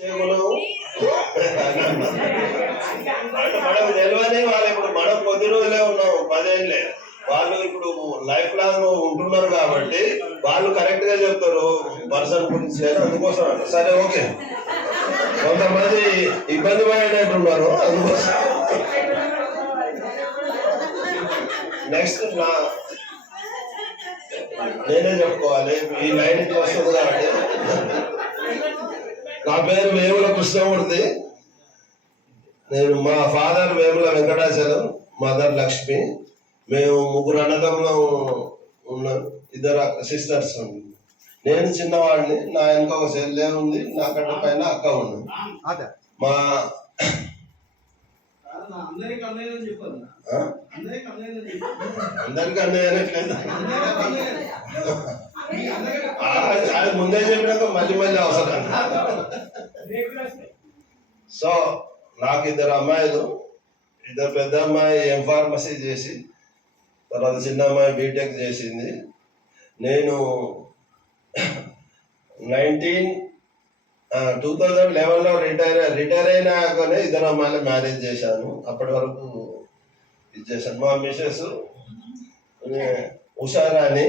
మనకు తెలియని వాళ్ళు ఇప్పుడు మనం కొద్ది రోజులే ఉన్నాం 10 ఏళ్ళే వాళ్ళు ఇప్పుడు లైఫ్ లాంగ్ ఉంటున్నారు కాబట్టి వాళ్ళు కరెక్ట్ గా చెప్తారు పర్సన్ గురించి అని అందుకోసం సరే ఓకే కొంతమంది ఇబ్బంది పడేటట్టున్నారు అందుకోసం నెక్స్ట్ నేనే చెప్పుకోవాలి ఈ లైన్ వస్తుంది కాబట్టి నా పేరు వేముల కృష్ణమూర్తి నేను మా ఫాదర్ వేముల వెంకటాచలం మదర్ లక్ష్మి మేము ముగ్గురు అన్నదమ్ములం ఉన్నాం ఇద్దరు సిస్టర్స్ ఉంది నేను చిన్నవాడిని నా వెనక ఒక చెల్లె ఉంది నాకంటే పైన అక్క ఉంది మా అందరికి అన్నయ్య అనట్లేదు అది ముందే చెప్పినాక మళ్ళీ మళ్ళీ అవసరం సో నాకు ఇద్దరు అమ్మాయిలు ఇద్దరు పెద్ద అమ్మాయి ఎంఫార్మసీ చేసి తర్వాత చిన్న అమ్మాయి బీటెక్ చేసింది నేను 2011లో రిటైర్ అయినాకనే ఇద్దరు అమ్మాయిలు మ్యారేజ్ చేశాను అప్పటి వరకు ఇది చేశాను మా మిసెస్ ఉషారాణి